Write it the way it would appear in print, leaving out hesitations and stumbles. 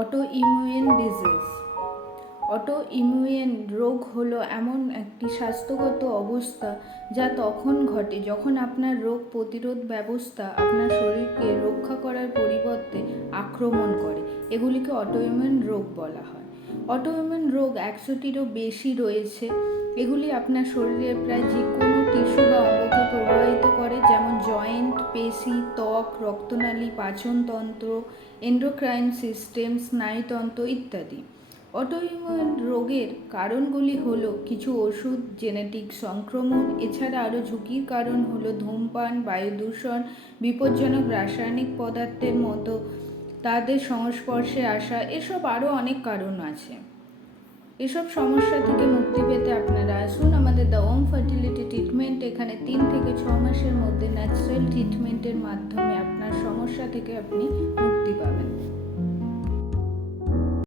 Autoimmune disease. Autoimmune রোগ হলো এমন একটি স্বাস্থ্যগত অবস্থা যা তখন ঘটে যখন আপনার রোগ প্রতিরোধ ব্যবস্থা আপনার শরীরকে রক্ষা করার পরিবর্তে আক্রমণ করে। এগুলিকে অটোইমিউন রোগ বলা হয়। অটোইমিউন রোগ 100টিরও বেশি রয়েছে। এগুলি আপনার শরীরের প্রায় যে কোনো টিস্যু বা অঙ্গকে প্রভাবিত করে, যেমন জয়েন্ট, পেশি, ত্বক, রক্তনালী, পাচনতন্ত্র, এন্ডোক্রাইন সিস্টেম, স্নায়ুতন্ত্র ইত্যাদি। অটোইমিউন রোগের কারণগুলি হলো কিছু ওষুধ, জেনেটিক সংক্রমণ, এছাড়া আরও ঝুঁকির কারণ হলো ধূমপান, বায়ু দূষণ, বিপজ্জনক রাসায়নিক পদার্থের মতো তাদের সংস্পর্শে আসা, এসব আরও অনেক কারণ আছে। এসব সমস্যা থেকে মুক্তি পেতে আপনারা আসুন আমাদের দ্য ওম ফার্টিলিটি ট্রিটমেন্ট। এখানে 3 থেকে 6 মাসের মধ্যে ন্যাচারাল ট্রিটমেন্টের মাধ্যমে আপনার সমস্যা থেকে আপনি মুক্তি পাবেন।